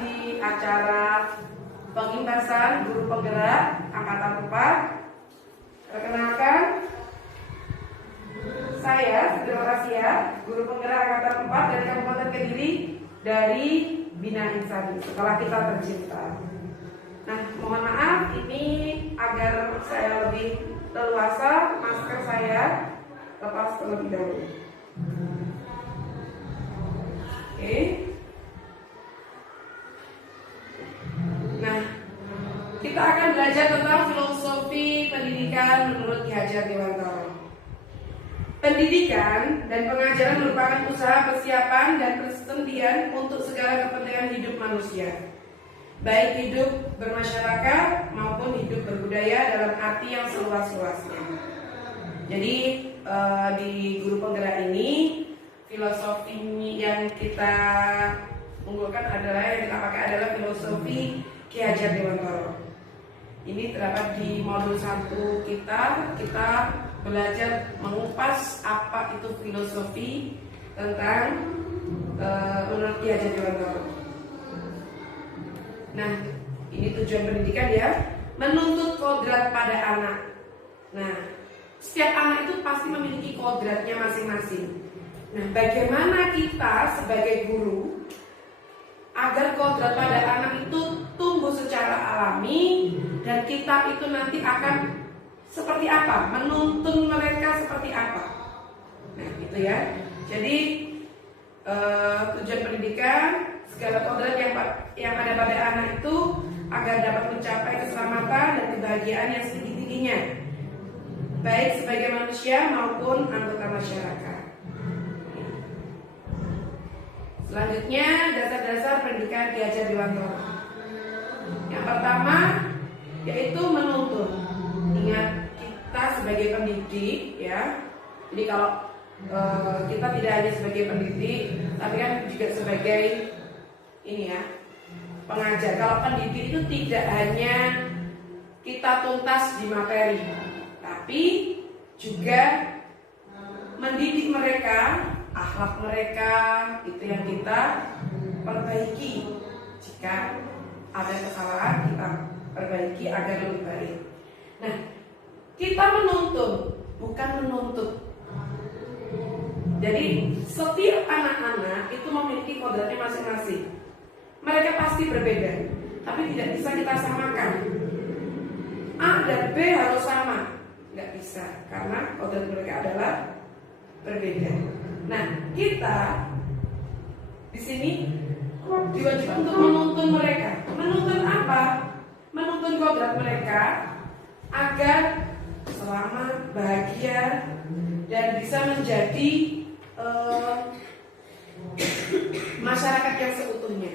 di acara pengimbasan guru penggerak angkatan 4. Perkenalkan, saya Fitri Rokasia, guru penggerak angkatan 4 dari Kabupaten Kediri dari Bina Insani, sekolah kita tercinta. Nah, mohon maaf ini agar saya lebih leluasa, masker saya lepas terlebih dahulu. Oke. Nah, kita akan belajar tentang filosofi pendidikan menurut Ki Hajar Dewantara. Pendidikan dan pengajaran merupakan usaha persiapan dan persendian untuk segala kepentingan hidup manusia, baik hidup bermasyarakat maupun hidup berbudaya dalam arti yang seluas-luasnya. Jadi di guru penggerak ini filosofi yang kita unggulkan adalah, yang kita pakai adalah filosofi Ki Hajar Dewantara. Ini terdapat di modul 1 kita belajar mengupas apa itu filosofi tentang menurut Ki Hajar Dewantara. Nah, ini tujuan pendidikan ya, menuntut kodrat pada anak. Nah, setiap anak itu pasti memiliki kodratnya masing-masing. Nah, bagaimana kita sebagai guru agar kodrat pada anak itu tumbuh secara alami dan kita itu nanti akan seperti apa, menuntun mereka seperti apa. Nah, gitu ya. Jadi tujuan pendidikan, segala kodrat yang ada pada anak itu agar dapat mencapai keselamatan dan kebahagiaan yang setinggi-tingginya, baik sebagai manusia maupun anggota masyarakat. Selanjutnya, dasar-dasar pendidikan Ki Hajar Dewantara. Yang pertama yaitu menuntun. Ingat, kita sebagai pendidik ya. Jadi kalau kita tidak hanya sebagai pendidik, tapi kan juga sebagai ini ya, pengajar. Kalau pendidik itu tidak hanya kita tuntas di materi, tapi juga mendidik mereka, akhlak mereka itu yang kita perbaiki. Jika ada kesalahan kita perbaiki agar lebih baik. Nah, kita menuntun, bukan menuntut. Jadi setiap anak-anak itu memiliki kodratnya masing-masing. Mereka pasti berbeda, tapi tidak bisa kita samakan. A dan B harus sama, nggak bisa, karena kodrat mereka adalah berbeda. Nah, kita di sini diwajibkan untuk menuntun mereka. Menuntun apa? Menuntun kodrat mereka agar selamat, bahagia, dan bisa menjadi masyarakat yang seutuhnya.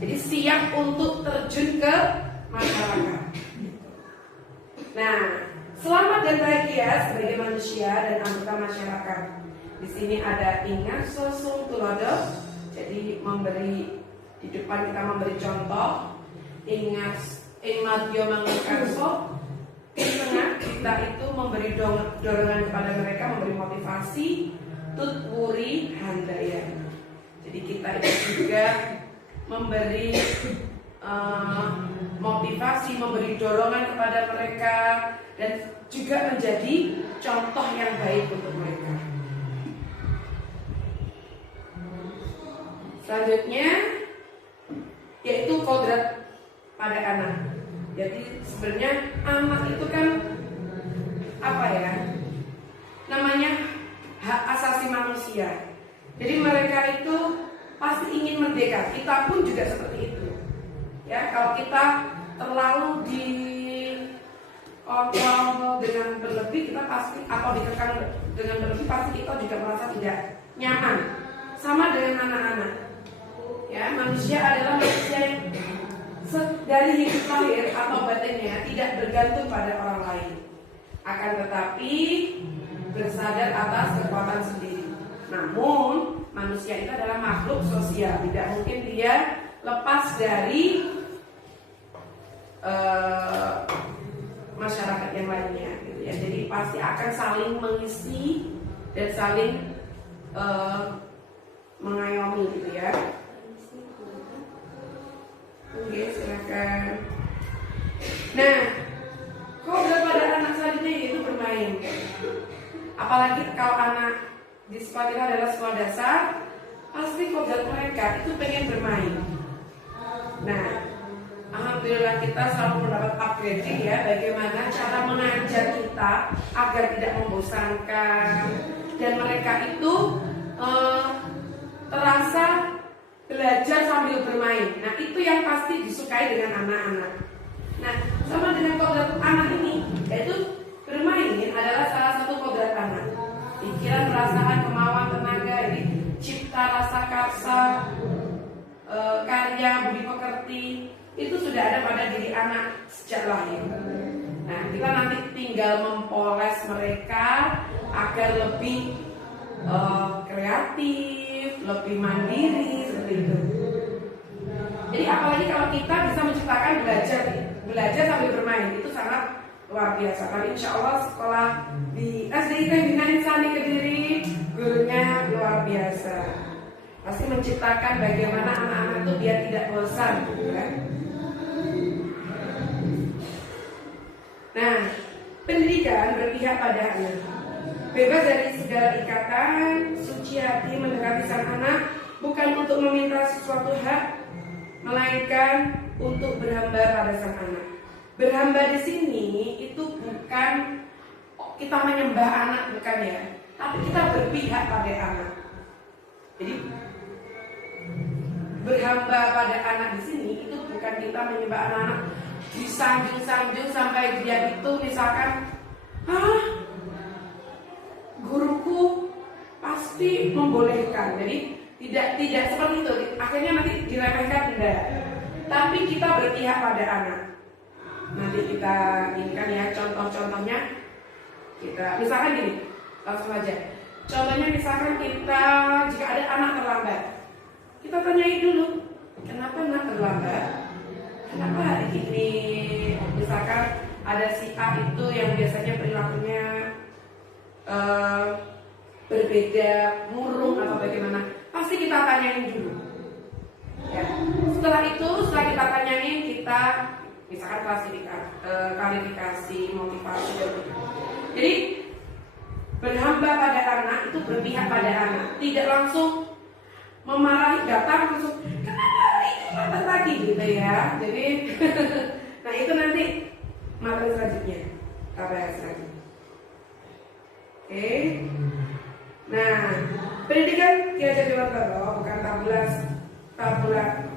Jadi siap untuk terjun ke masyarakat. Nah, selamat dan bahagia sebagai manusia dan anggota masyarakat. Di sini ada ingat sosok tulodo. Jadi di depan kita memberi contoh. Ingat Madyo Mangunkarso. Di tengah kita itu memberi dorongan kepada mereka, memberi motivasi. Tutwuri handaya. Jadi kita itu juga memberi motivasi, memberi dorongan kepada mereka, dan juga menjadi contoh yang baik untuk mereka. Selanjutnya yaitu kodrat pada anak. Jadi sebenarnya anak itu kan apa ya? Namanya hak asasi manusia. Jadi mereka itu pasti ingin merdeka. Kita pun juga seperti itu. Ya, kalau kita terlalu dikontrol dengan berlebih, kita pasti, atau dikekang dengan berlebih, pasti kita juga merasa tidak nyaman. Sama dengan anak-anak. Ya, manusia adalah manusia yang dari hidup lahir atau batinnya tidak bergantung pada orang lain. Akan tetapi bersandar atas kekuatan sendiri. Namun manusia itu adalah makhluk sosial, tidak mungkin dia lepas dari masyarakat yang lainnya, gitu ya. Jadi pasti akan saling mengisi dan saling mengayomi, gitu ya. kan. Nah, kodrat pada anak selanjutnya yaitu bermain. Apalagi kalau anak di sekolah kita adalah sekolah dasar, pasti kodrat mereka itu pengen bermain. Nah, alhamdulillah kita selalu mendapat upgrading ya, bagaimana cara mengajar kita agar tidak membosankan dan mereka itu terasa belajar sambil bermain. Nah, itu yang pasti disukai dengan anak-anak. Nah, sama dengan kodrat anak ini, yaitu bermain adalah salah satu kodrat anak. Pikiran, perasaan, kemauan, tenaga, jadi cipta, rasa, karsa, karya, budi pekerti, itu sudah ada pada diri anak sejak lahir. Nah, kita nanti tinggal mempoles mereka agar lebih kreatif, lebih mandiri, seperti itu. Jadi apalagi kalau kita bisa menciptakan belajar sambil bermain, itu sangat luar biasa. Karena insya Allah sekolah di SDIT Bina Insani Kediri gurunya luar biasa. Pasti menciptakan bagaimana anak-anak itu biar tidak bosan, gitu kan? Nah, pendidikan berpihak pada anak. Bebas dari segala ikatan, suci hati mendekati sang anak, bukan untuk meminta sesuatu hak, melainkan untuk berhamba pada sang anak. Berhamba di sini itu bukan kita menyembah anak, bukan ya, tapi kita berpihak pada anak. Jadi berhamba pada anak di sini itu bukan kita menyembah anak-anak disanjung-sanjung sampai dia itu misalkan, guruku pasti membolehkan. Jadi tidak seperti itu. Akhirnya nanti diremehkan, tidak. Tapi kita berpihak pada anak. Nanti kita ini kan ya, contoh-contohnya kita misalkan gini, langsung aja. Contohnya misalkan kita jika ada anak terlambat, kita tanyai dulu, kenapa anak terlambat? Kenapa hari ini? Misalkan ada si A itu yang biasanya perilakunya berbeda, murung atau bagaimana, pasti kita tanyain dulu. Ya. Setelah kita tanyain, kita misalkan klarifikasi, motivasi dan begitu. Jadi berhamba pada anak itu berpihak pada anak, tidak langsung memarahi, datang langsung kenapa itu lambat lagi gitu ya. Jadi nah itu nanti materi selanjutnya kita bahas lagi. Oke. Nah, pendidikan Ki Hajar Dewantara bukan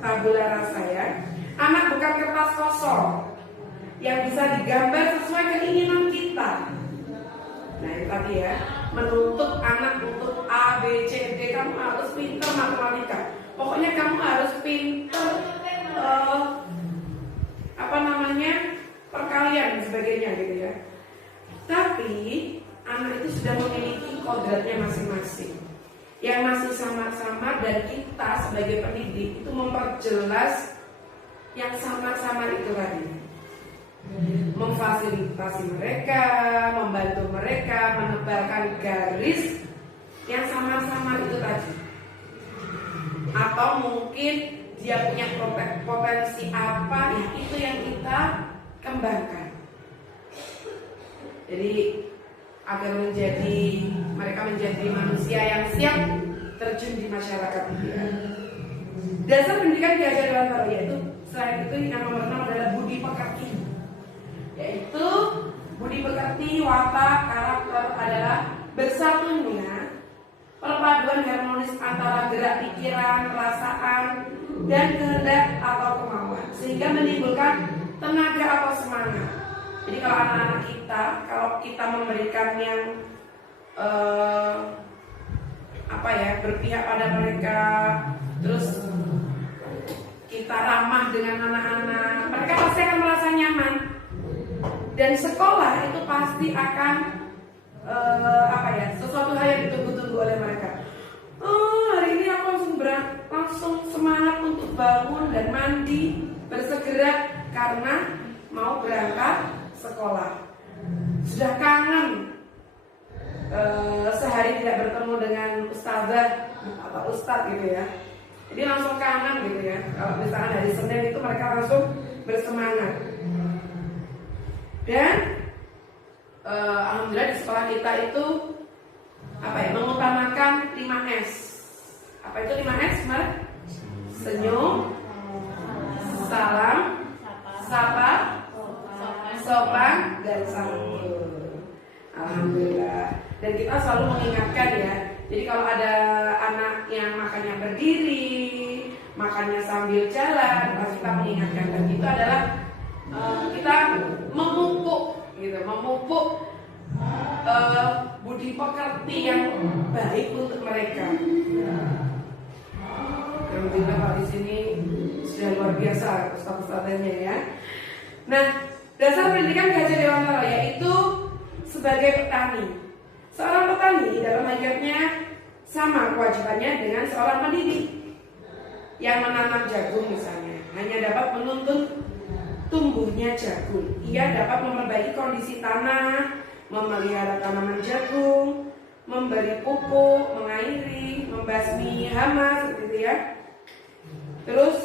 tabula rasa ya. Anak bukan kertas kosong yang bisa digambar sesuai keinginan kita. Nah itu tadi ya, menuntut anak untuk A, B, C, D, kamu harus pintar matematika. Pokoknya kamu harus pintar perkalian dan sebagainya gitu ya. Tapi anak itu sudah memiliki kodratnya masing-masing yang masih samar-samar, dan kita sebagai pendidik itu memperjelas yang samar-samar itu tadi, memfasilitasi mereka, membantu mereka menebalkan garis yang samar-samar itu tadi. Atau mungkin dia punya potensi apa, ya itu yang kita kembangkan. Jadi agar mereka menjadi manusia yang siap terjun di masyarakat dia. Dasar pendidikan Ki Hajar Dewantara yaitu selain itu yang nomor 6 adalah budi pekerti. Yaitu budi pekerti, watak, karakter adalah bersatunya perpaduan harmonis antara gerak pikiran, perasaan, dan kehendak atau kemauan, sehingga menimbulkan tenaga atau semangat. Jadi kalau anak-anak kita, kalau kita memberikan yang berpihak pada mereka, terus kita ramah dengan anak-anak, mereka pasti akan merasa nyaman. Dan sekolah itu pasti akan sesuatu hal yang ditunggu-tunggu oleh mereka. Hari ini aku langsung semangat untuk bangun dan mandi, bersegera karena mau berangkat sekolah. Sudah kangen sehari tidak bertemu dengan ustazah atau ustadz gitu ya. Jadi langsung kanan gitu ya. Kalau misalkan hari Senin itu mereka langsung bersemangat. Dan alhamdulillah di sekolah kita itu mengutamakan 5S. Apa itu 5S, Mbak? Senyum, salam, sapa, sopan, dan santun. Alhamdulillah. Dan kita selalu mengingatkan ya. Jadi kalau ada anak yang makannya berdiri, makannya sambil jalan, pasti kita mengingatkan. Dan itu adalah kita memupuk gitu, budi pekerti yang baik untuk mereka. Alhamdulillah Pak di sini sudah luar biasa ustaz-ustaznya ya. Nah, dasar pendidikan Gajah Dewantara yaitu sebagai petani. Seorang petani dalam hakikatnya sama kewajibannya dengan seorang pendidik yang menanam jagung misalnya, hanya dapat menuntun tumbuhnya jagung. Ia dapat memperbaiki kondisi tanah, memelihara tanaman jagung, memberi pupuk, mengairi, membasmi hama seperti itu ya. Terus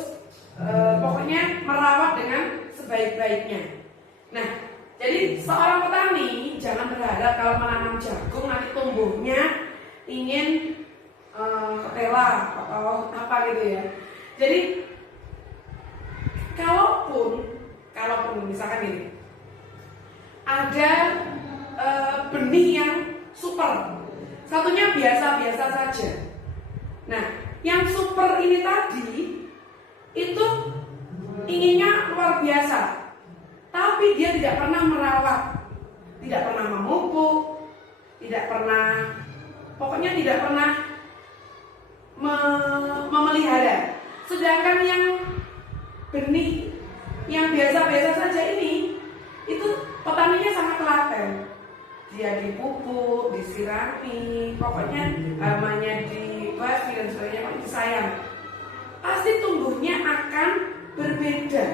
pokoknya merawat dengan sebaik-baiknya. Nah, jadi seorang petani jangan berharap kalau menanam jagung nanti tumbuhnya ingin ketela atau apa gitu ya. Jadi kalaupun misalkan ini ada benih yang super, satunya biasa-biasa saja. Nah, yang super ini tadi itu inginnya luar biasa, tapi dia tidak pernah merawat, tidak pernah memupuk, pokoknya tidak pernah memelihara. Sedangkan yang benih yang biasa-biasa saja ini, itu petaninya sangat telaten. Dia dipupuk, disirami, pokoknya hamanya dibasmi dan sebagainya, pokoknya disayang. Pasti tumbuhnya akan berbeda.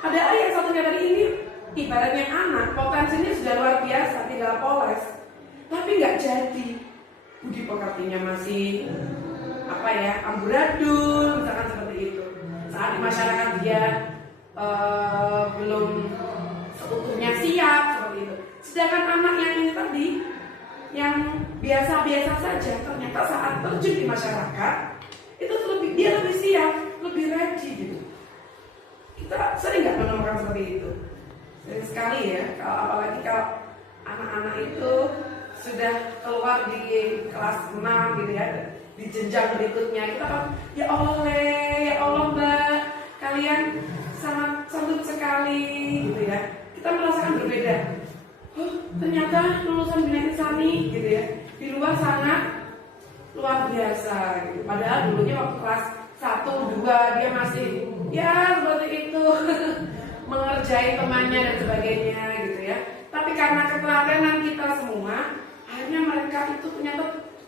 Padahal yang satunya tadi ini ibaratnya anak, potensinya sudah luar biasa, tinggal poles, tapi nggak jadi. Budi pekertinya masih amburadul, misalkan seperti itu. Saat di masyarakat dia belum seutuhnya siap seperti itu. Sedangkan anak yang ini tadi, yang biasa-biasa saja, ternyata saat terjun di masyarakat itu dia lebih siap, lebih ready gitu. Kita sering nggak menemukan seperti itu. Sering sekali ya, apalagi kalau anak-anak itu sudah keluar di kelas 6 gitu ya, di jenjang berikutnya kita kan, ya Allah Mbak, kalian sangat santun sekali gitu ya. Kita merasakan berbeda. Ternyata lulusan Bina Insani gitu ya, di luar sangat luar biasa gitu. Padahal dulunya waktu kelas 1, 2 dia masih ya seperti itu mengerjai temannya dan sebagainya gitu ya. Tapi karena ketelatenan kita semua, akhirnya mereka itu ternyata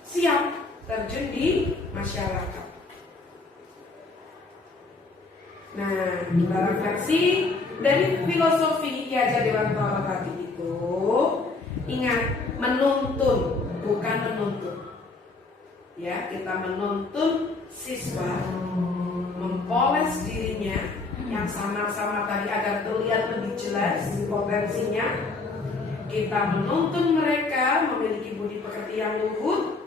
siap terjun di masyarakat. Nah, kita refleksi dari filosofi Ki Hajar Dewantara tadi itu, ingat, menuntun bukan menuntut. Ya, kita menuntun siswa mempoles dirinya yang samar-samar tadi agar terlihat lebih jelas potensinya. Kita menuntun mereka memiliki budi pekerti yang luhur,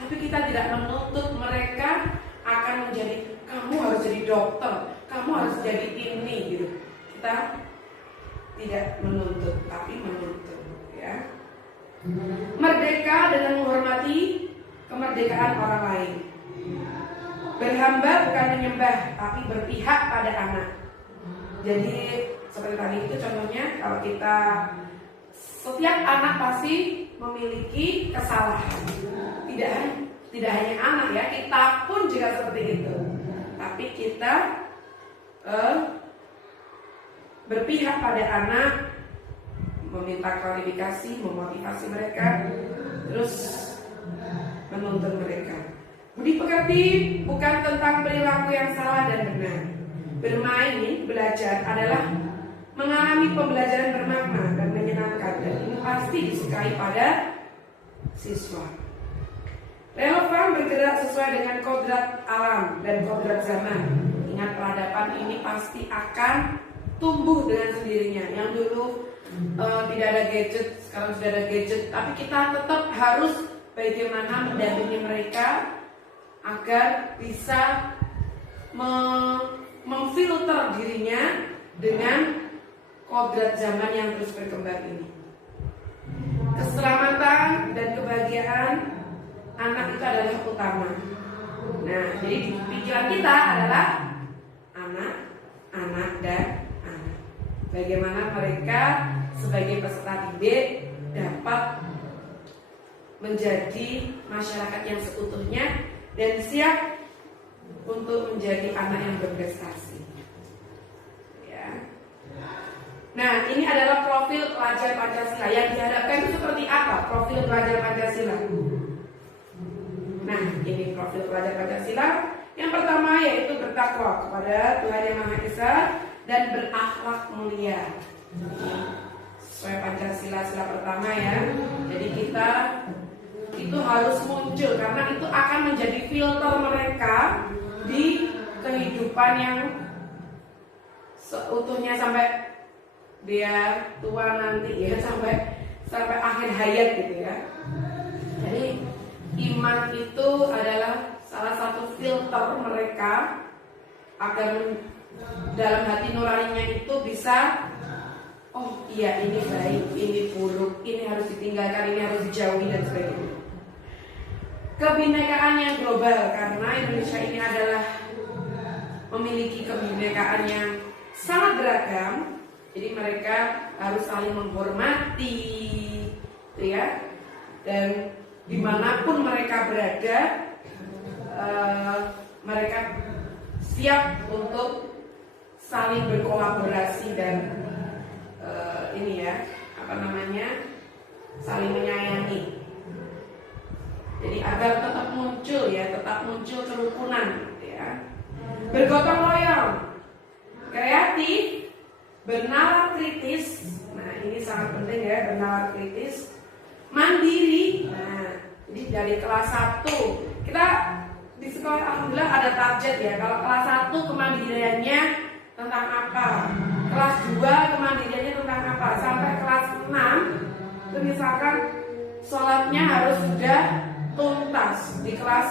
tapi kita tidak menuntut mereka akan menjadi, kamu harus jadi dokter, kamu harus jadi ini gitu. Kita tidak menuntut, tapi menuntun ya. Merdeka dengan menghormati kemerdekaan orang lain. Berhamba bukan menyembah, tapi berpihak pada anak. Jadi seperti tadi itu contohnya, kalau kita, setiap anak pasti memiliki kesalahan. Tidak hanya anak ya, kita pun juga seperti itu. Tapi kita berpihak pada anak, meminta klarifikasi, memotivasi mereka, terus menuntun mereka. Budi pekerti bukan tentang perilaku yang salah dan benar. Bermain, belajar adalah mengalami pembelajaran bermakna dan menyenangkan, dan ini pasti disukai pada siswa. Relevan bergerak sesuai dengan kodrat alam dan kodrat zaman. Ingat, peradaban ini pasti akan tumbuh dengan sendirinya. Yang dulu tidak ada gadget, sekarang sudah ada gadget. Tapi kita tetap harus bagaimana mendampingi mereka agar bisa memfilter dirinya dengan kodrat zaman yang terus berkembang ini. Keselamatan dan kebahagiaan anak itu adalah utama. Nah, jadi di pikiran kita adalah anak, dan anak. Bagaimana mereka sebagai peserta didik dapat menjadi masyarakat yang seutuhnya dan siap untuk menjadi anak yang berprestasi. Ya. Nah, ini adalah profil pelajar Pancasila. Yang diharapkan itu seperti apa profil pelajar Pancasila? Nah, ini profil pelajar Pancasila. Yang pertama yaitu bertakwa kepada Tuhan Yang Maha Esa dan berakhlak mulia. Sesuai Pancasila sila pertama ya. Jadi kita itu harus muncul karena itu akan menjadi filter mereka di kehidupan yang seutuhnya sampai dia tua nanti ya, sampai akhir hayat gitu ya. Jadi iman itu adalah salah satu filter mereka agar dalam hati nuraninya itu bisa, oh iya ini baik, ini buruk, ini harus ditinggalkan, ini harus dijauhi dan sebagainya. Kebinekaan yang global, karena Indonesia ini adalah memiliki kebinekaan yang sangat beragam. Jadi mereka harus saling menghormati, gitu ya. Dan dimanapun mereka berada, mereka siap untuk saling berkolaborasi dan ini ya, saling menyayangi. Jadi agar tetap muncul kerukunan, gitu ya. Bergotong royong, kreatif, bernalar kritis. Nah, ini sangat penting ya, bernalar kritis. Mandiri. Nah, jadi dari kelas 1 kita di sekolah alhamdulillah ada target ya. Kalau kelas 1 kemandiriannya tentang apa? Kelas 2 kemandiriannya tentang apa? Sampai kelas 6 itu misalkan sholatnya harus sudah tuntas. Di kelas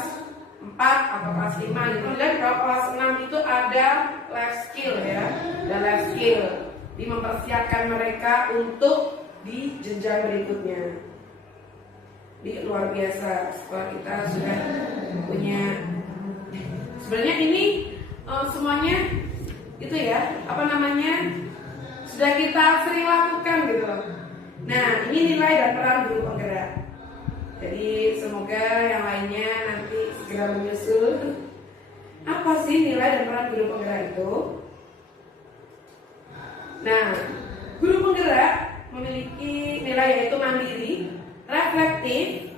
4 atau kelas 5 gitu. Dan kalau kelas 6 itu ada life skill ya. Dan life skill di mempersiapkan mereka untuk di jenjang berikutnya. Di luar biasa, sekolah kita sudah punya. Sebenarnya ini semuanya itu ya, sudah kita sering lakukan gitu. Nah, ini nilai dan peran guru penggerak. Jadi semoga yang lainnya nanti segera menyusul. Apa sih nilai dan peran guru penggerak itu? Nah, guru penggerak memiliki nilai yaitu mandiri, reflektif,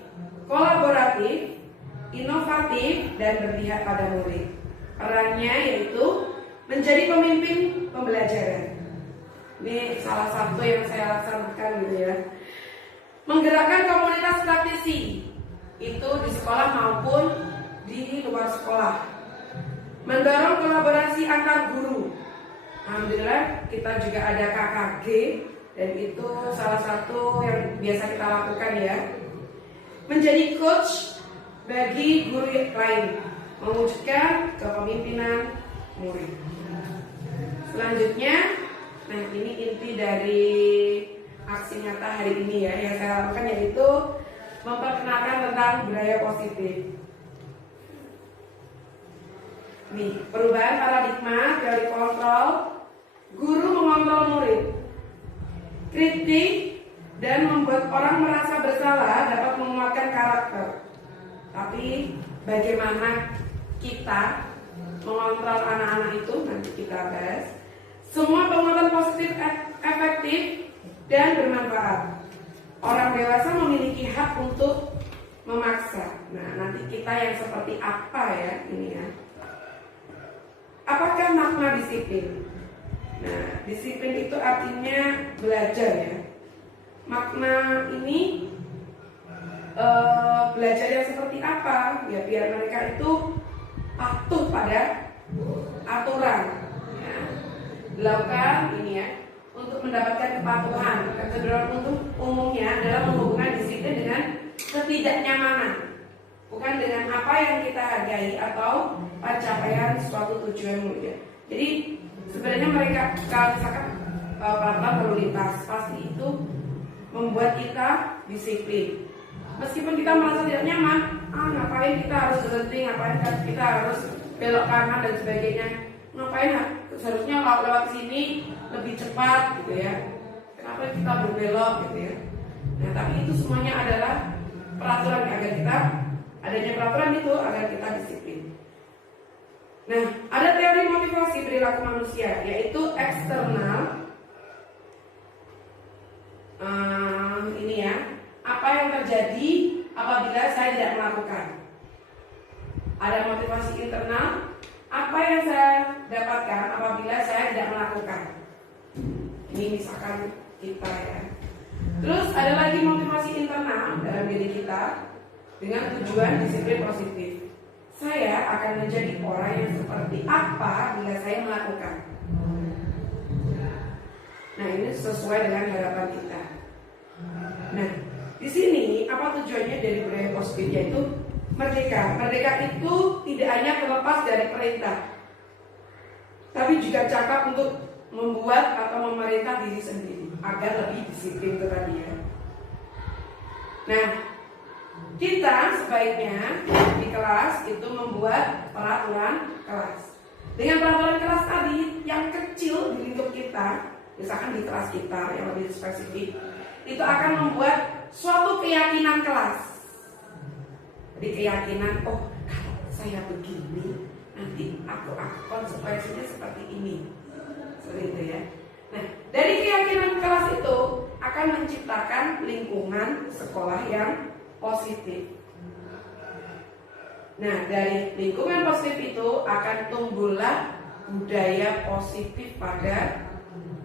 kolaboratif, inovatif, dan berpihak pada murid. Perannya yaitu menjadi pemimpin pembelajaran. Ini salah satu yang saya laksanakan gitu ya. Menggerakkan komunitas praktisi itu di sekolah maupun di luar sekolah. Mendorong kolaborasi antar guru. Alhamdulillah kita juga ada KKG dan itu salah satu yang biasa kita lakukan ya. Menjadi coach bagi guru yang lain, mewujudkan kepemimpinan murid. Selanjutnya, nah ini inti dari aksi nyata hari ini ya yang saya lakukan, yaitu memperkenalkan tentang budaya positif. Nih, perubahan paradigma teori kontrol, guru mengontrol murid, kritik dan membuat orang merasa bersalah dapat menguatkan karakter. Tapi bagaimana kita mengontrol anak-anak itu nanti kita bahas. Semua penguatan positif efektif dan bermanfaat. Orang dewasa memiliki hak untuk memaksa. Nah, nanti kita yang seperti apa ya ini ya? Apakah makna disiplin? Nah, disiplin itu artinya belajar ya. Makna ini belajar yang seperti apa? Ya biar mereka itu patuh pada aturan. Ya. Dilakukan ini ya untuk mendapatkan kepatuhan. Kecenderungan untuk umumnya adalah menghubungkan disiplin dengan ketidaknyamanan, bukan dengan apa yang kita hargai atau pencapaian suatu tujuan mulia. Jadi sebenarnya mereka kalau misalkan peraturan lalu lintas pasti itu membuat kita disiplin. Meskipun kita merasa tidak nyaman, ngapain kita harus berhenti, ngapain kita harus belok kanan dan sebagainya, ngapain seharusnya lewat sini lebih cepat gitu ya. Kenapa kita berbelok gitu ya? Nah tapi itu semuanya adalah peraturan agar kita adanya peraturan itu agar kita disiplin. Nah, ada teori motivasi perilaku manusia yaitu eksternal. Ini ya, apa yang terjadi apabila saya tidak melakukan. Ada motivasi internal, apa yang saya dapatkan apabila saya tidak melakukan. Ini misalkan kita ya. Terus ada lagi motivasi internal dalam diri kita dengan tujuan disiplin positif. Saya akan menjadi orang yang seperti apa bila saya melakukan. Nah ini sesuai dengan harapan kita. Nah di sini apa tujuannya dari budaya positif, yaitu merdeka. Merdeka itu tidak hanya terlepas dari perintah, tapi juga cakap untuk membuat atau memerintah diri sendiri agar lebih disiplin itu tadi ya. Nah kita sebaiknya di kelas itu membuat peraturan kelas. Dengan peraturan kelas tadi yang kecil di lingkup kita, misalkan di kelas kita yang lebih spesifik, itu akan membuat suatu keyakinan kelas. Jadi keyakinan, oh kalau saya begini nanti aku konsekuensinya seperti ini, seperti itu ya. Nah dari keyakinan kelas itu akan menciptakan lingkungan sekolah yang positif. Nah dari lingkungan positif itu akan tumbuhlah budaya positif pada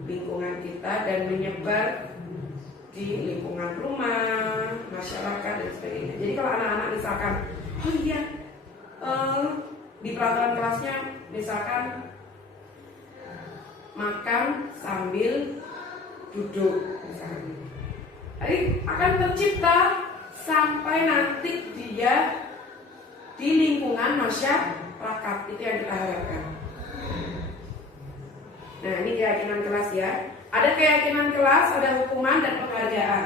lingkungan kita dan menyebar di lingkungan rumah, masyarakat dan sebagainya. Jadi kalau anak-anak misalkan, oh iya di peraturan kelasnya misalkan makan sambil duduk misalkan, jadi akan tercipta sampai nanti dia di lingkungan masyarakat. Itu yang kita harapkan. Nah ini keyakinan kelas ya. Ada keyakinan kelas, ada hukuman dan penghargaan.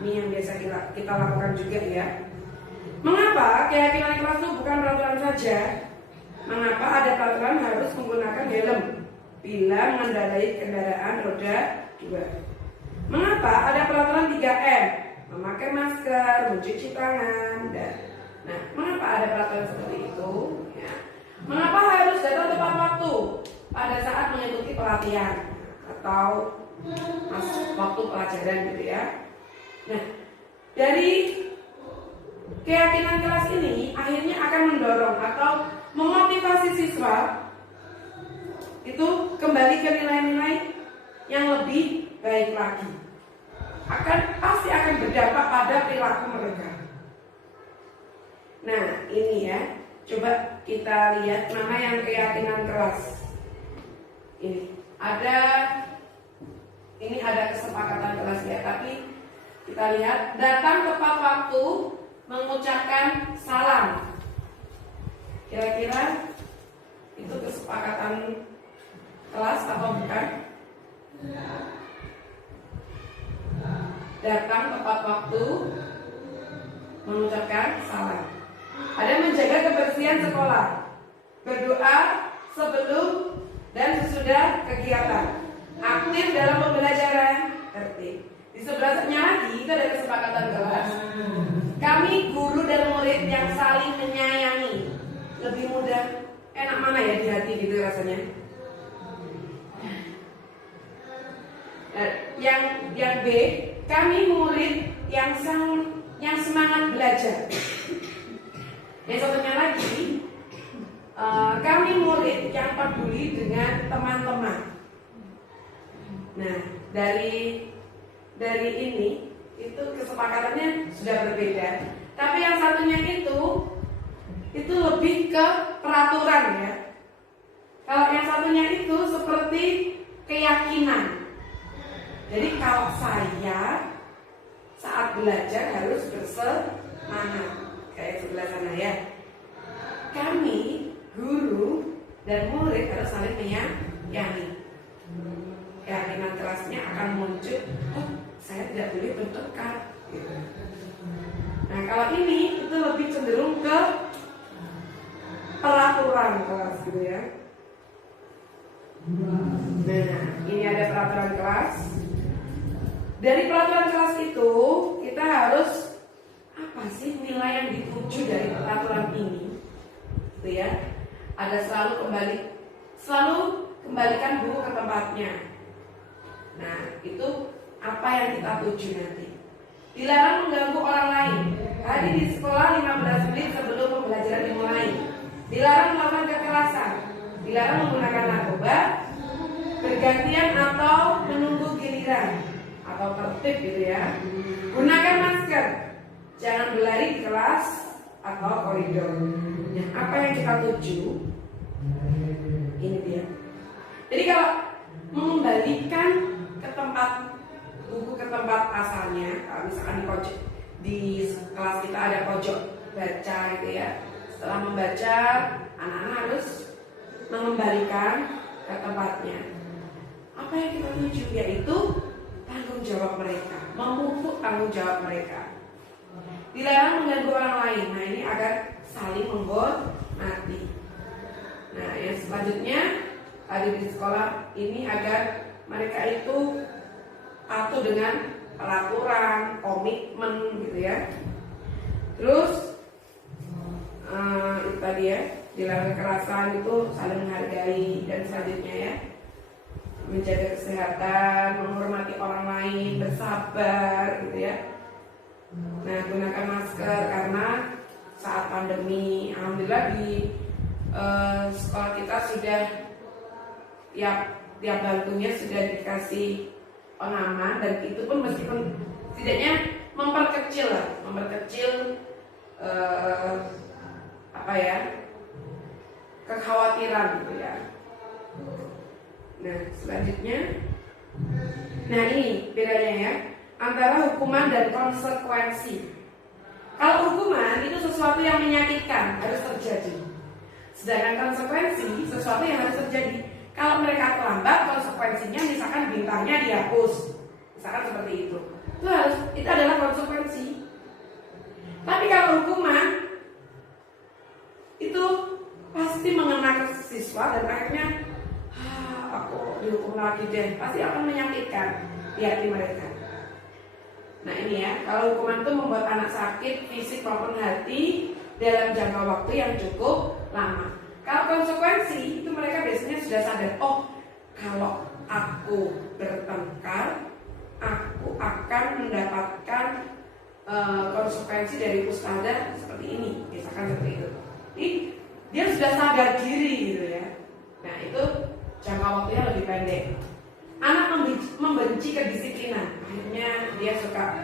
Ini yang biasa kita lakukan juga ya. Mengapa keyakinan kelas itu bukan peraturan saja? Mengapa ada peraturan harus menggunakan helm bila mengendarai kendaraan roda 2? Mengapa ada peraturan 3M? Memakai masker, mencuci tangan, dan mengapa ada peraturan seperti itu? Ya. Mengapa harus datang tepat waktu pada saat mengikuti pelatihan atau waktu pelajaran gitu ya? Nah, dari keyakinan kelas ini akhirnya akan mendorong atau memotivasi siswa itu kembali ke nilai-nilai yang lebih baik lagi. Pasti akan berdampak pada perilaku mereka. Nah ini ya, coba kita lihat mana yang keyakinan kelas. Ini ada kesepakatan kelas ya, tapi kita lihat datang tepat waktu, mengucapkan salam. Kira-kira itu kesepakatan kelas atau bukan? Datang tepat waktu, mengucapkan salam. Ada menjaga kebersihan sekolah, berdoa sebelum dan sesudah kegiatan, aktif dalam pembelajaran, tertib. Di sebelahnya lagi itu ada kesepakatan kelas. Kami guru dan murid yang saling menyayangi. Lebih mudah, enak mana ya di hati gitu rasanya. Yang B, kami murid yang semangat belajar. Yang satunya lagi, kami murid yang peduli dengan teman-teman. Nah, dari ini itu kesepakatannya sudah berbeda. Tapi yang satunya itu lebih ke peraturan ya. Kalau yang satunya itu seperti keyakinan. Jadi kalau saya saat belajar harus bersemangat, kayak sebelah sana ya. Kami, guru dan murid harus saling meyakini. Keyakinan kelasnya akan muncul, oh saya tidak boleh bertengkar gitu. Nah kalau ini itu lebih cenderung ke peraturan kelas gitu ya. Nah ini ada peraturan kelas. Dari peraturan kelas itu kita harus apa sih nilai yang dituju dari peraturan ini gitu ya. Ada selalu kembalikan buku ke tempatnya. Nah itu apa yang kita tuju nanti. Dilarang mengganggu orang lain. Hadir di sekolah 15 menit sebelum pembelajaran dimulai. Dilarang melakukan kekerasan. Dilarang menggunakan narkoba, bergantian atau menunggu giliran atau tertib gitu ya. Gunakan masker. Jangan berlari di kelas atau koridor. Nah, apa yang kita tuju? Ini dia. Jadi kalau mengembalikan ke tempat buku ke tempat asalnya, kalau misalkan di kelas kita ada pojok baca gitu ya. Setelah membaca, anak-anak harus mengembalikan ke tempatnya. Apa yang kita tuju yaitu tanggung jawab mereka, memupuk tanggung jawab mereka. Dilarang mengganggu orang lain. Nah ini agar saling menghormati. Nah yang selanjutnya ada di sekolah ini agar mereka itu patuh dengan peraturan, komitmen gitu ya. Terus itu tadi ya, dilarang kekerasan itu saling menghargai. Dan selanjutnya ya, menjaga kesehatan, menghormati orang lain, bersabar gitu ya. Nah gunakan masker karena saat pandemi, alhamdulillah di sekolah kita sudah tiap bantunya sudah dikasih pengaman, dan itu pun meskipun setidaknya memperkecil kekhawatiran gitu ya. Nah selanjutnya, nah ini bedanya ya antara hukuman dan konsekuensi. Kalau hukuman itu sesuatu yang menyakitkan, harus terjadi. Sedangkan konsekuensi sesuatu yang harus terjadi. Kalau mereka terlambat, konsekuensinya misalkan bintangnya dihapus, misalkan seperti itu. Itu adalah konsekuensi. Tapi kalau hukuman itu pasti mengena ke siswa dan akhirnya aku dihukum lagi deh, pasti akan menyakitkan di hati mereka. Nah ini ya, kalau hukuman itu membuat anak sakit fisik maupun hati dalam jangka waktu yang cukup lama. Kalau konsekuensi itu mereka biasanya sudah sadar, oh kalau aku bertengkar, aku akan mendapatkan konsekuensi dari ustadzah seperti ini, misalkan seperti itu. Jadi dia sudah sadar diri gitu ya. Nah itu jangka waktunya lebih pendek. Anak membenci kedisiplinan, akhirnya dia suka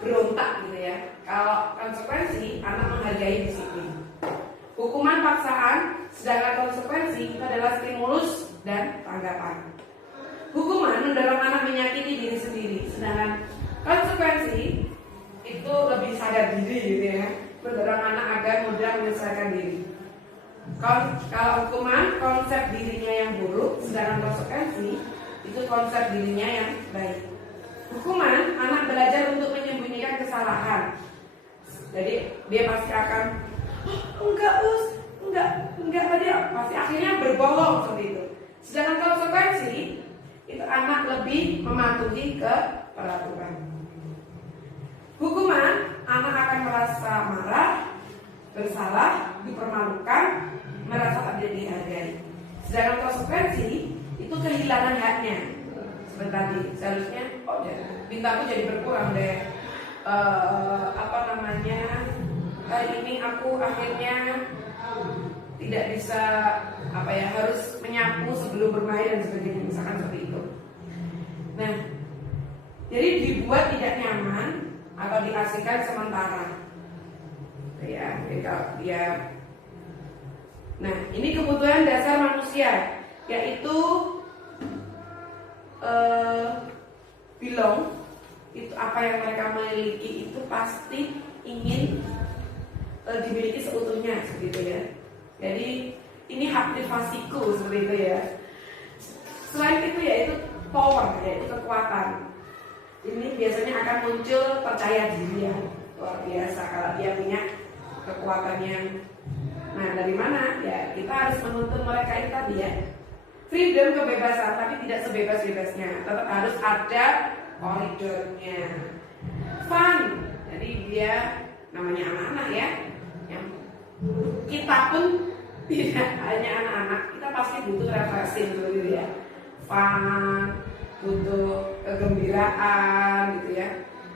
berontak gitu ya. Kalau konsekuensi, anak menghargai disiplin. Hukuman paksaan, sedangkan konsekuensi itu adalah stimulus dan tanggapan. Hukuman mendorong anak menyakiti diri sendiri, sedangkan konsekuensi itu lebih sadar diri gitu ya, mendorong anak agar mudah menyelesaikan diri. Kalau hukuman, konsep dirinya yang buruk, sedangkan konsekuensi itu konsep dirinya yang baik. Hukuman, anak belajar untuk menyembunyikan kesalahan. Jadi dia pasti akan enggak dia pasti akhirnya berbohong seperti itu. Sedangkan konsekuensi itu anak lebih mematuhi ke peraturan. Hukuman, anak akan merasa marah, bersalah, dipermalukan, merasa tidak dihargai. Sedangkan konsekuensi itu kehilangan haknya. Seperti tadi, seharusnya bintangku jadi berkurang deh. Ini aku akhirnya tidak bisa harus menyapu sebelum bermain dan sebagainya, misalkan seperti itu. Nah, jadi dibuat tidak nyaman atau diasingkan sementara. ya. Jadi kalau dia, nah ini kebutuhan dasar manusia, yaitu belong, itu apa yang mereka miliki itu pasti ingin dimiliki seutuhnya, seperti itu ya. Jadi ini hak privasiku, seperti itu ya. Selain itu yaitu power, yaitu kekuatan. Ini biasanya akan muncul percaya diri ya, luar biasa kalau dia punya kekuatan yang, nah dari mana ya, kita harus menuntut mereka itu tadi ya, freedom, kebebasan, tapi tidak sebebas-bebasnya, tetap harus ada koridornya. Fun, jadi dia namanya anak-anak ya, yang kita pun tidak hanya anak-anak, kita pasti butuh refreshing dulu ya, fun, butuh kegembiraan gitu ya.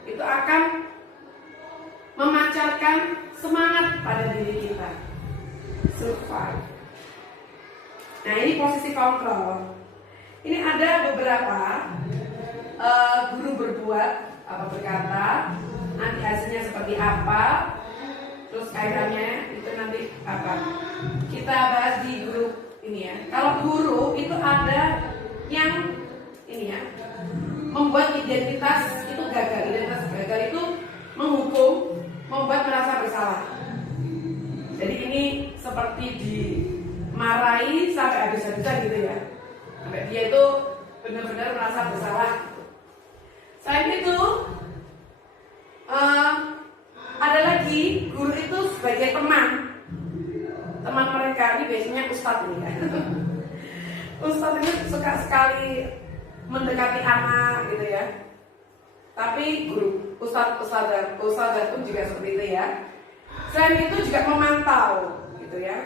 Itu akan memancarkan semangat pada diri kita. Survive. Nah ini posisi kontrol. Ini ada beberapa guru berbuat apa berkata, nanti hasilnya seperti apa, terus kaitannya itu nanti apa. Kita bahas di grup ini ya. Kalau guru itu ada yang ini ya, membuat identitas itu gagal. Identitas gagal itu menghukum, membuat merasa bersalah. Jadi ini seperti dimarahi sampai habis-habisan gitu ya, sampai dia itu benar-benar merasa bersalah. Selain itu ada lagi guru itu sebagai teman mereka, ini biasanya ustadz ini kan. Ustadz ini suka sekali mendekati anak gitu ya. Tapi guru, ustadz pun juga seperti itu ya. Selain itu juga memantau gitu ya.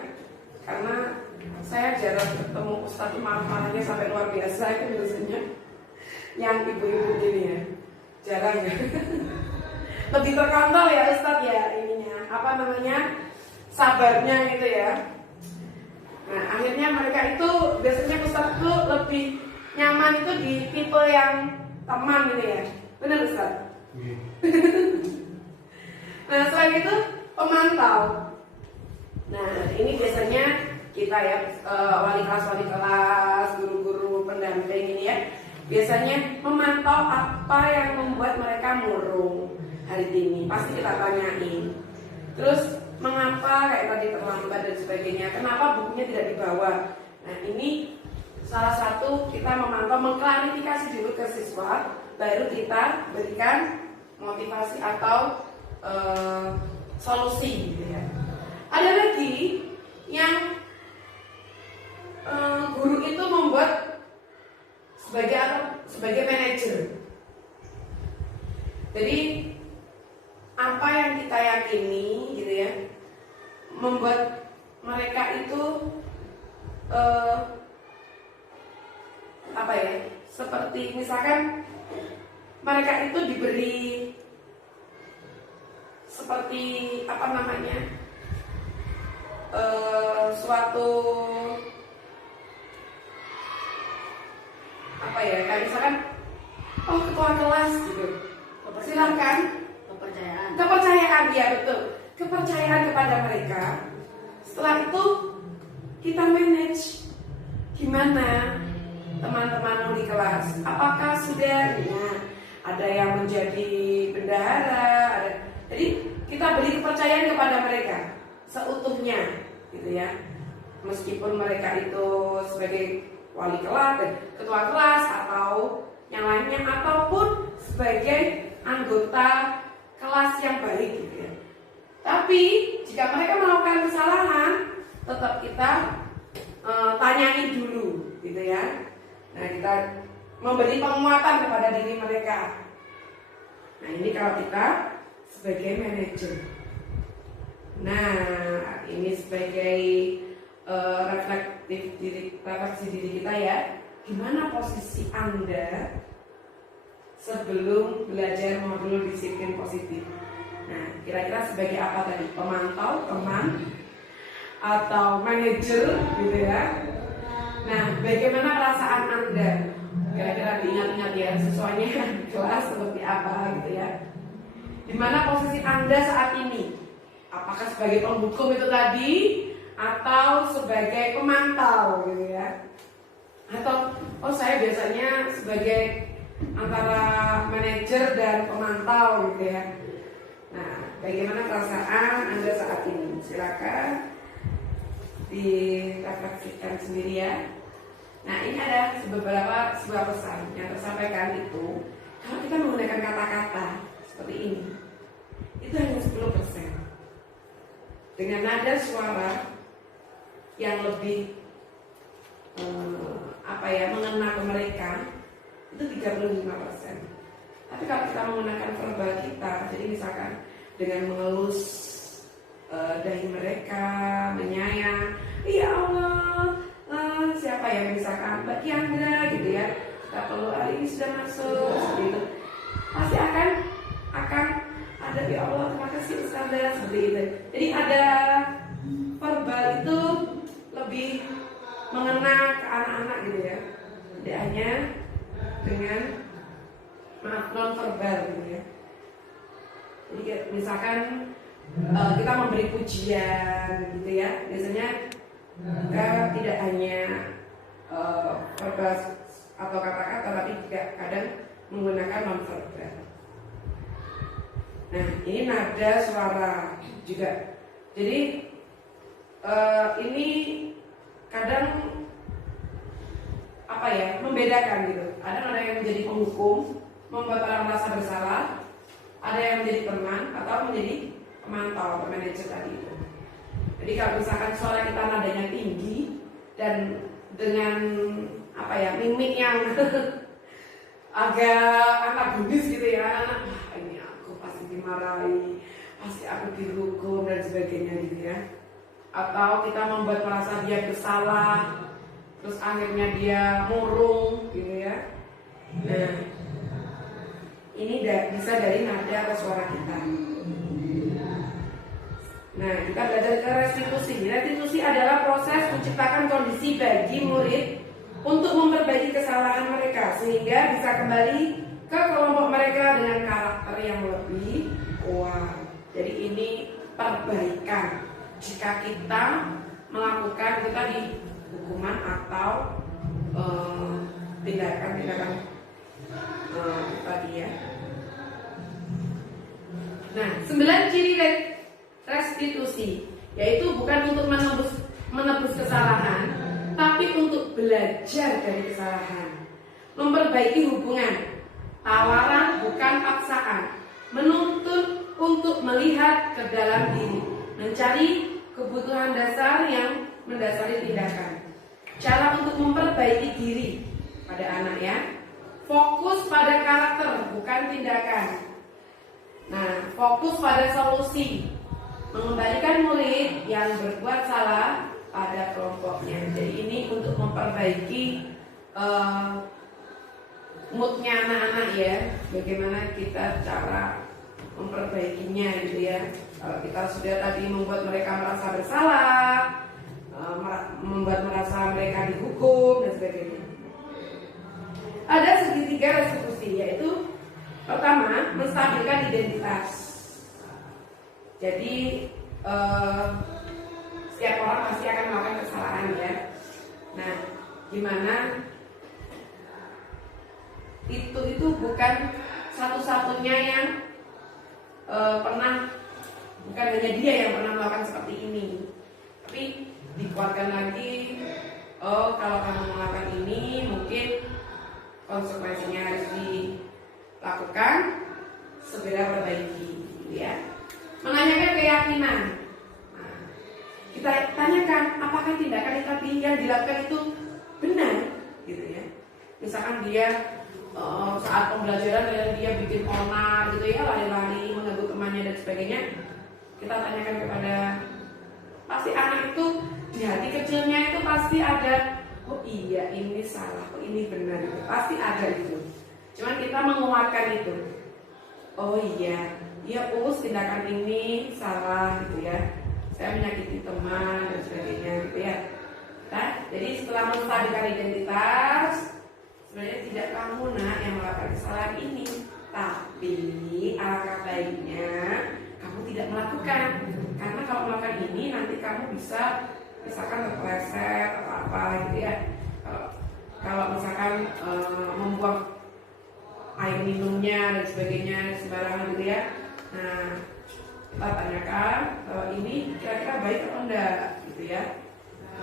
Karena saya jarang ketemu ustadz marah-marahnya sampai luar biasa, itu biasanya yang ibu-ibu ini ya, jarang ya. Lebih terkontrol ya ustadz ya ininya, apa namanya, sabarnya gitu ya. Nah akhirnya mereka itu biasanya ustadz itu lebih nyaman itu di tipe yang teman gitu ya, benar ustadz? Nah selain itu pemantau. Nah ini biasanya kita ya, wali kelas, guru-guru pendamping ini ya, biasanya memantau apa yang membuat mereka murung hari ini. Pasti kita tanyain. Terus mengapa kayak tadi terlambat dan sebagainya, kenapa bukunya tidak dibawa. Nah ini salah satu kita memantau, mengklarifikasi dulu ke siswa, baru kita berikan motivasi atau solusi gitu ya. Ada lagi yang guru itu membuat sebagai manajer. Jadi apa yang kita yakini gitu ya, membuat mereka itu apa ya, seperti misalkan mereka itu diberi seperti apa namanya, suatu apa ya, kayak misalkan oh ketua kelas gitu, silakan, kepercayaan ya, betul, kepercayaan kepada mereka. Setelah itu kita manage gimana teman-teman di kelas, apakah sudah ya, ada yang menjadi bendahara, jadi kita beri kepercayaan kepada mereka seutuhnya gitu ya, meskipun mereka itu sebagai wali kelas, ketua kelas atau yang lainnya, ataupun sebagai anggota kelas yang baik gitu ya. Tapi jika mereka melakukan kesalahan, tetap kita tanyain dulu gitu ya. Nah kita memberi penguatan kepada diri mereka. Nah ini kalau kita sebagai manajer. Nah ini sebagai refleksi diri kita ya. Gimana posisi Anda sebelum belajar modul disiplin positif? Nah kira-kira sebagai apa tadi? Pemantau, teman, atau manajer gitu ya. Nah bagaimana perasaan Anda? Kira-kira diingat-ingat ya, sesuainya kelas seperti apa gitu ya. Di mana posisi Anda saat ini? apakah sebagai penghukum itu tadi atau sebagai pemantau gitu ya, atau saya biasanya sebagai antara manajer dan pemantau gitu ya. Nah, bagaimana perasaan Anda saat ini? Silakan direfleksikan sendiri ya. Nah, ini ada sebuah pesan yang tersampaikan itu, kalau kita menggunakan kata-kata seperti ini, itu hanya 10%. Dengan nada suara yang lebih mengena ke mereka, itu 35%. Tapi kalau kita menggunakan verbal kita, jadi misalkan dengan mengelus dahi mereka, menyayang, ya Allah, siapa yang misalkan Mbak Kiandra gitu ya, kita perlu hari ini sudah masuk gitu, pasti akan ada, ya Allah terima kasih Ustazah, seperti itu. Jadi ada verbal itu lebih mengena ke anak-anak gitu ya, tidak hanya dengan non verbal gitu ya. Jadi misalkan kita memberi pujian gitu ya, biasanya kita tidak hanya verbal atau kata-kata, tapi juga kadang menggunakan non verbal. Nah, ini nada suara juga. Jadi ini kadang membedakan gitu. Ada yang menjadi penghukum, membuat orang merasa bersalah, ada yang menjadi teman atau menjadi pemantau atau manajer tadi itu. Jadi kalau misalkan suara kita nadanya tinggi dan dengan mimik yang agak antagonis gitu ya, ini aku pasti dimarahi, pasti aku dihukum dan sebagainya gitu ya. Atau kita membuat merasa dia bersalah, terus akhirnya dia murung gitu ya. Nah, ini bisa dari nada atau suara kita. Nah, kita belajar ke restitusi. Restitusi adalah proses menciptakan kondisi bagi murid untuk memperbaiki kesalahan mereka sehingga bisa kembali ke kelompok mereka dengan karakter yang lebih kuat. Jadi ini perbaikan. Jika kita melakukan hukuman atau tindakan tadi ya. Nah, 9 ciri restitusi, yaitu bukan untuk menebus kesalahan, tapi untuk belajar dari kesalahan, memperbaiki hubungan, tawaran bukan paksaan, menuntut untuk melihat ke dalam diri, mencari kebutuhan dasar yang mendasari tindakan, cara untuk memperbaiki diri pada anak ya, fokus pada karakter bukan tindakan. Nah, fokus pada solusi, mengembalikan murid yang berbuat salah pada kelompoknya. Jadi ini untuk memperbaiki moodnya anak-anak ya. Bagaimana kita cara memperbaikinya gitu ya. Kalau kita sudah tadi membuat mereka merasa bersalah, membuat merasa mereka dihukum dan sebagainya. Ada segitiga restitusi, yaitu pertama, menstabilkan identitas. Jadi setiap orang pasti akan melakukan kesalahan ya. Nah, gimana itu bukan satu-satunya yang bukan hanya dia yang pernah melakukan seperti ini, tapi dikuatkan lagi. Kalau kamu melakukan ini, mungkin konsekuensinya harus dilakukan, segera perbaiki, gitu ya. Menanyakan keyakinan. Nah, kita tanyakan apakah tindakan tadi yang dilakukan itu benar, gitu ya. Misalkan dia saat pembelajaran dia bikin onar, gitu ya, lari-lari mengganggu temannya dan sebagainya. Kita tanyakan kepada, pasti anak itu di hati kecilnya itu pasti ada, oh iya ini salah, oh ini benar, gitu. Pasti ada itu. Cuman kita menguatkan itu. Oh iya, tindakan ini salah gitu ya. Saya menyakiti teman dan sebagainya gitu ya. Nah, jadi setelah menstabilkan identitas, sebenarnya tidak kamu yang melakukan kesalahan ini, tapi alangkah baiknya kamu tidak melakukan, karena kamu bisa misalkan terpleset atau apa gitu ya. Kalau misalkan membuang air minumnya dan sebagainya sembarangan gitu ya. Nah, kita tanyakan bahwa ini kira-kira baik atau enggak gitu ya.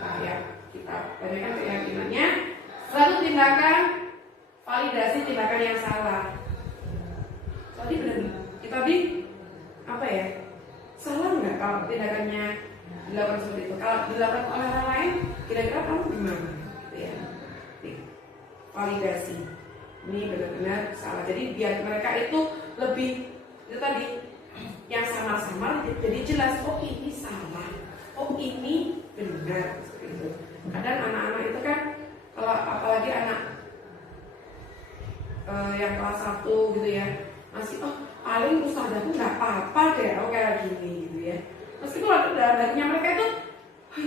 Nah, ya kita tanyakan keyakinannya. Selalu tindakan validasi tindakan yang salah. Tadi benar kita apa ya? Salah nggak kalau tindakannya dilakukan seperti itu? Kalau dilakukan oleh orang lain, kira-kira kamu gimana? Gitu ya. Validasi. Ini benar-benar salah. Jadi biar mereka itu lebih itu tadi yang samar-samar jadi jelas. Oh ini salah. Oh ini benar. Seperti itu. Kadang anak-anak itu kan kalau apalagi anak yang kelas 1 gitu ya masih paling ustazahku nggak apa-apa deh kayak gini gitu ya. Meskipun dalam hatinya mereka itu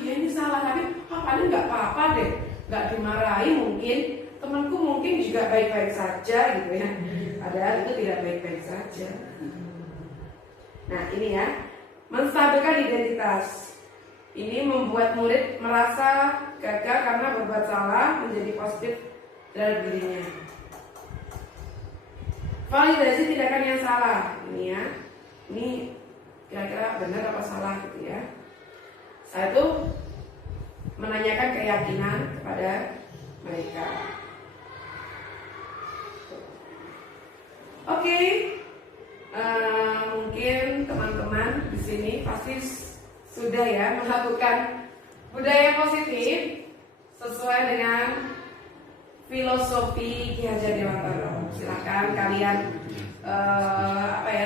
ya ini salah tapi paling nggak apa-apa deh, nggak dimarahi mungkin temanku mungkin juga baik-baik saja gitu ya. Padahal itu tidak baik-baik saja. Nah ini ya, menstabilkan identitas. Ini membuat murid merasa gagal karena berbuat salah menjadi positif terhadap dirinya. Validasi tindakan yang salah. Ini ya, ini kira-kira benar apa salah gitu ya. Saya tuh menanyakan keyakinan kepada mereka. Oke, mungkin teman-teman di sini pasti sudah ya melakukan budaya positif sesuai dengan filosofi Ki Hajar Dewantara. Silakan kalian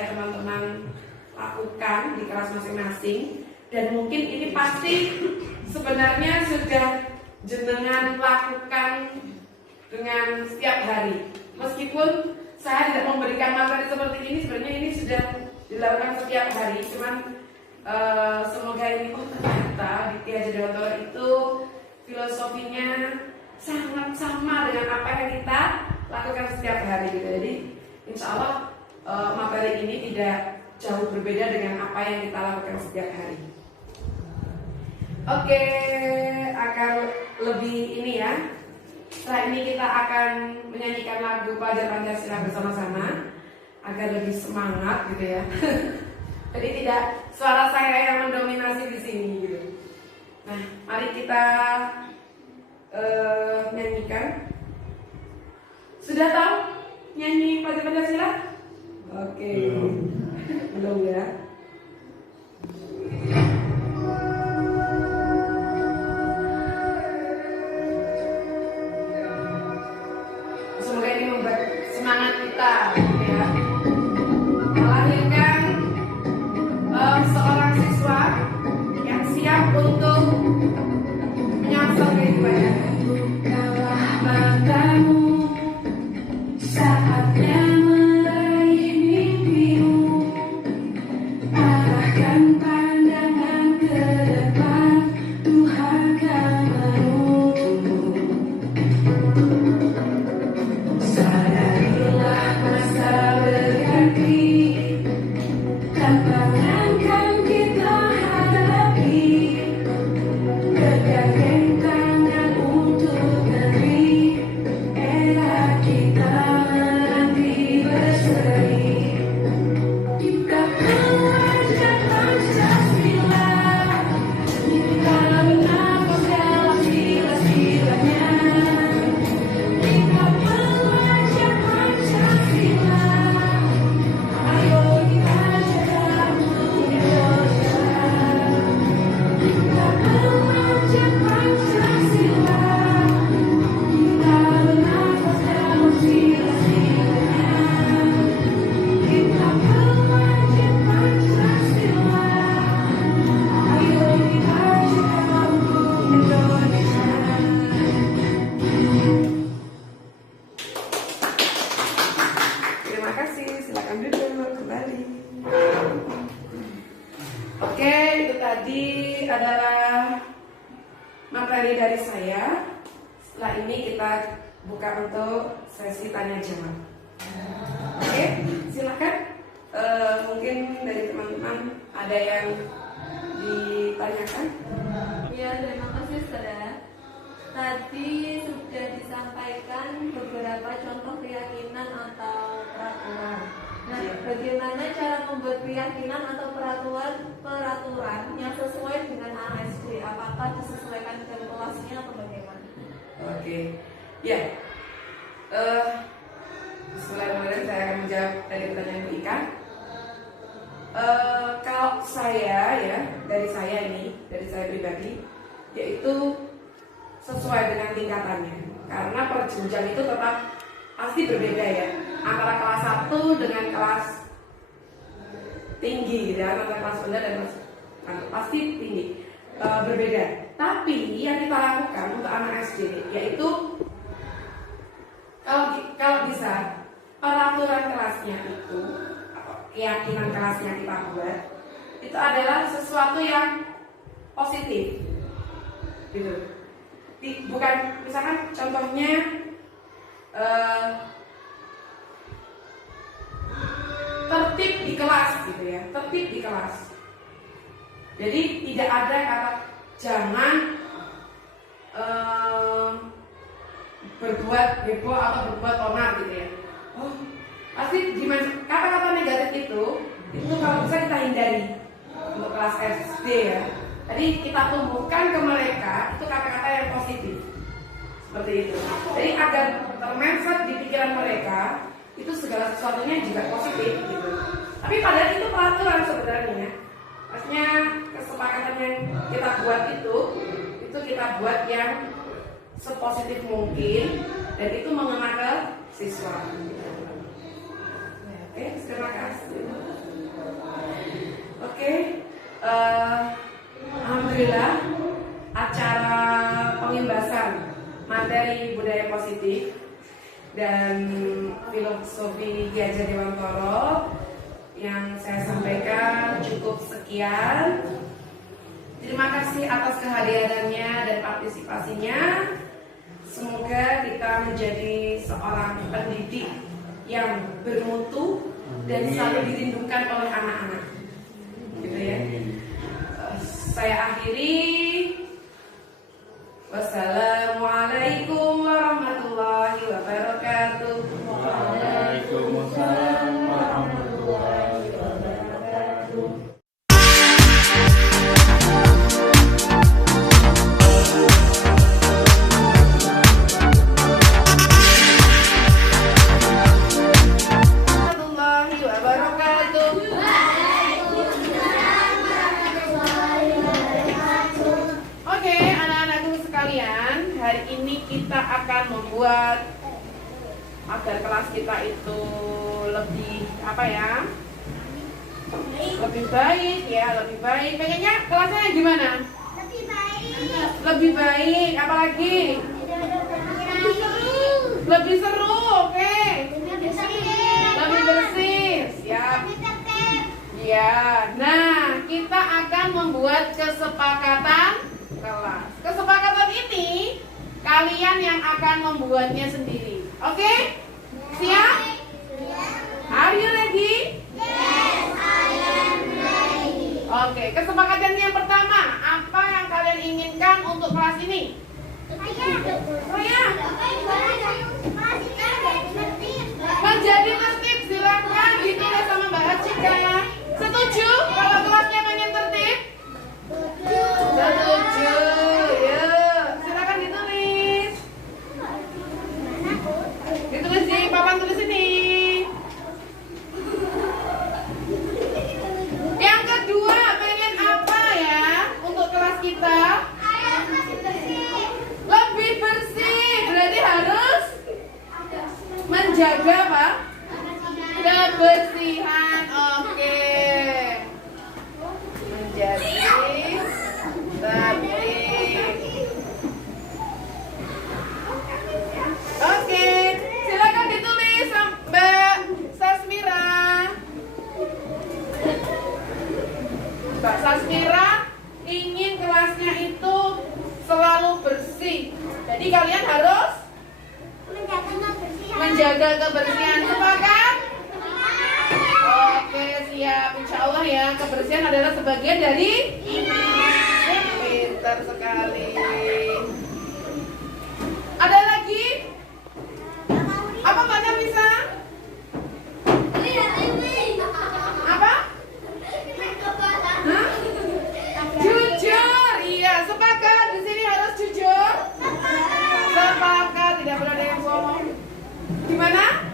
teman-teman lakukan di kelas masing-masing. Dan mungkin ini pasti sebenarnya sudah jenengan lakukan dengan setiap hari. Meskipun saya tidak memberikan materi seperti ini, sebenarnya ini sudah dilakukan setiap hari. Cuman semoga ini ternyata di Ki Hajar Dewantara itu filosofinya sangat sama dengan apa yang kita lakukan setiap hari gitu. Jadi insya Allah materi ini tidak jauh berbeda dengan apa yang kita lakukan setiap hari. Oke, akan lebih ini ya. Setelah ini kita akan menyanyikan lagu Pelajar Pancasila bersama-sama agar lebih semangat gitu ya. Jadi tidak suara saya yang mendominasi di sini gitu. Nah, mari kita nyanyikan. Sudah tahu nyanyi Pelajar Pancasila? Oke. Belum ya? Semoga ini membuat semangat kita ya. Melahirkan seorang siswa yang siap untuk menyongsong kehidupannya. Bukalah matamu, saatnya meraih mimpimu. Arahkan pandangan ke depan, Tuhan akan menunggumu. Sadarilah masa berganti, tantangan kan kita hadapi. Bergandeng tangan untuk negeri, era kita menanti berseri. Kita pelajar Pancasila, kita bernafas dalam sila-silanya. Kita pelajar Pancasila, ayo kita jaga untuk Indonesia. Kita pelajar Pancasila, kita bernafas dalam sila-silanya. Kita pelajar Pancasila, ayo kita jaga untuk Indonesia. Terima kasih, silakan duduk kembali. Oke, itu tadi adalah materi dari saya. Setelah ini kita buka untuk sesi tanya jawab. Oke, silakan. Mungkin dari teman-teman ada yang ditanyakan? Ya, terima kasih saudara. Tadi sudah disampaikan beberapa contoh keyakinan atau peraturan. Nah, bagaimana cara membuat keyakinan atau peraturan yang sesuai dengan ASD? Apakah disesuaikan dengan kelasnya atau bagaimana? Oke, ya. Bismillahirrahmanirrahim, saya akan menjawab dari pertanyaan Bu Ika. Kalau saya ya, dari saya pribadi, yaitu sesuai dengan tingkatannya. Karena per jenjang itu tetap pasti berbeda ya, antara kelas 1 dengan kelas tinggi gitu ya, antara kelas rendah dan kelas pasti tinggi, berbeda. Tapi yang kita lakukan untuk anak SD yaitu kalau bisa peraturan kelasnya itu, keyakinan kelasnya kita buat itu adalah sesuatu yang positif, gitu. Bukan misalkan contohnya tertib di kelas gitu ya, tertib di kelas. Jadi tidak ada kata jangan berbuat heboh atau berbuat onar gitu ya. Oh, pasti kata-kata negatif itu kalau bisa kita hindari untuk kelas SD ya. Jadi kita tumbuhkan ke mereka itu kata-kata yang positif seperti itu. Jadi agar termensat di pikiran mereka itu segala sesuatunya juga positif gitu. Tapi padahal itu peraturan sebenarnya. Maksudnya kesepakatan yang kita buat itu kita buat yang sepositif mungkin dan itu mengena ke siswa. Oke, terima kasih. Oke, alhamdulillah acara pengimbasan materi budaya positif dan filosofi Ki Hajar Dewantara yang saya sampaikan cukup sekian. Terima kasih atas kehadirannya dan partisipasinya. Semoga kita menjadi seorang pendidik yang bermutu dan selalu dirindukan oleh anak-anak. Gitu ya. Saya akhiri. Wassalamualaikum warahmatullahi wabarakatuh. Waalaikumsalam warahmatullahi wabarakatuh. Hari ini kita akan membuat agar kelas kita itu lebih lebih baik ya, lebih baik. Pengennya kelasnya gimana? Lebih baik. Apalagi? Lebih seru. Oke. Lebih bersih. Siap. Ya. Nah, kita akan membuat kesepakatan kelas. Kesepakatan ini kalian yang akan membuatnya sendiri. Oke? Siap? Are you ready? Yes, I am ready. Oke, kesepakatan yang pertama, apa yang kalian inginkan untuk kelas ini? Saya menjadi tertib, silakan ditulis sama Mbak Acika. Setuju kalau kelasnya pengen tertib? Setuju. Silakan ditulis. Ditulis di papan tulis ini. Yang kedua, pengen apa ya untuk kelas kita? Lebih bersih. Berarti harus menjaga apa? Kebersihan. Oke. Menjadi tertib. Oke, silakan ditulis Mbak Sasmira. Mbak Sasmira ingin kelasnya itu selalu bersih. Jadi kalian harus menjaga kebersihan. Sepakat? Oke, siap. siap. Insya Allah ya, kebersihan adalah sebagian dari pintar sekali. Ada lagi? Apa Mbak Nafisa? Apa? Hah? Jujur, iya sepakat. Di sini harus jujur. Sepakat, tidak boleh ada yang bohong. Gimana?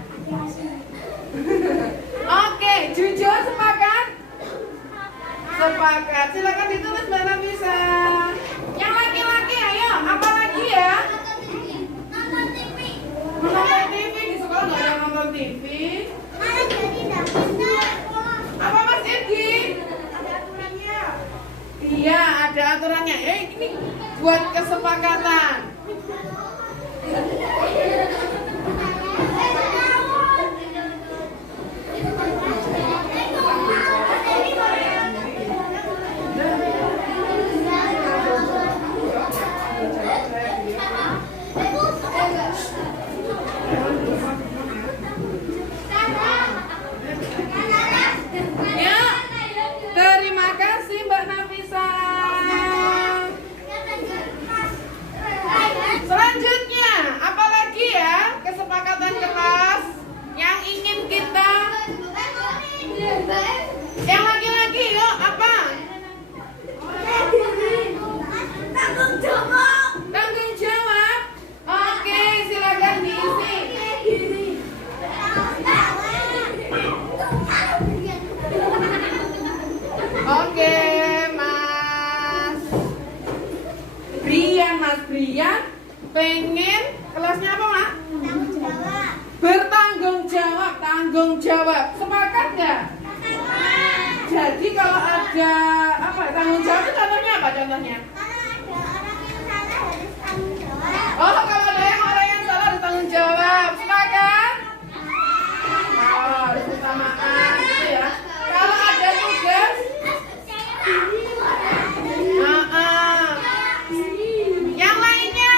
Oke, jujur sepakat. Sepakat. Silakan ditulis Mbak Nafisa. Yang laki-laki, ayo. Apa lagi ya? Menonton TV di sekolah nggak ada nonton TV. Apa Mas Irgi? Iya, ada aturannya. Ini buat kesepakatan. Ya, terima kasih Mbak Nafisa. Selanjutnya, apalagi ya kesepakatan kelas yang ingin kita? Yang laki-laki yuk, apa? Tanggung jawab. Oke, silakan diisi. Oke, Mas Brian pengen kelasnya apa, Mak? Bertanggung jawab, tanggung jawab. Sepakat nggak? Jadi kalau ada apa tanggung jawab itu contohnya apa contohnya? Oh, kalau ada orang yang salah harus tanggung jawab. Sepakat? Oh, harus bersamaan gitu ya. Kalau ada tugas, yang lainnya,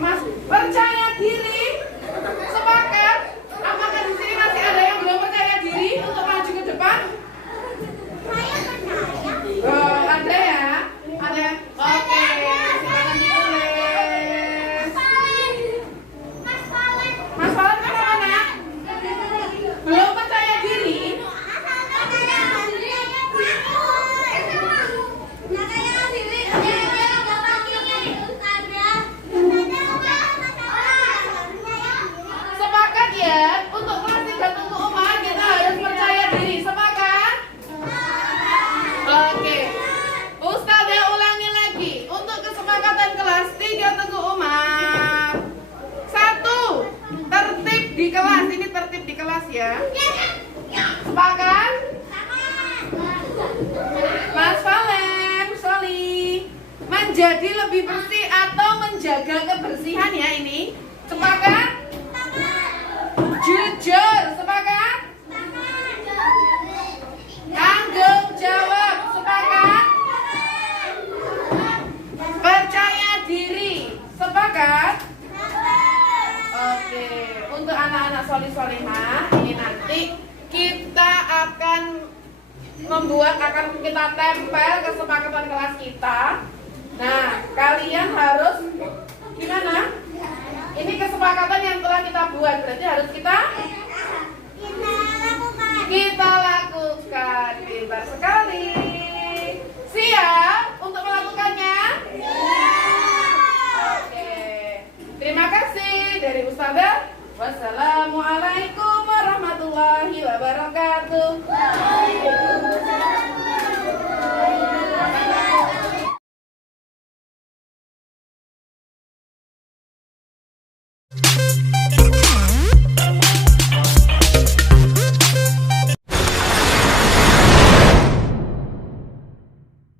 Mas percaya diri. Sepakat? Apakah di sini masih ada yang belum percaya diri untuk maju ke depan? Oh, ada ya? Ada? Oke, silakan ditulis. Mas Valen kemana mana? Belum percaya diri? Sepakat ya? Untuk kelas 3 tunggu Uma kita harus percaya diri. Sepakat? Oke. Ustazah ulangi lagi. Untuk kesepakatan kelas 3 tunggu Uma. 1. Tertib di kelas. Ini tertib di kelas ya. Sepakat? Mas Valen, Soli, menjadi lebih bersih atau menjaga kebersihan ya ini. Sepakat? Jujur, sepakat? Tanggung jawab, sepakat? Percaya diri, sepakat? Oke, untuk anak-anak solih-solihah ini nanti kita akan kita tempel kesepakatan kelas kita. Nah, kalian harus gimana? Ini kesepakatan yang telah kita buat, berarti harus kita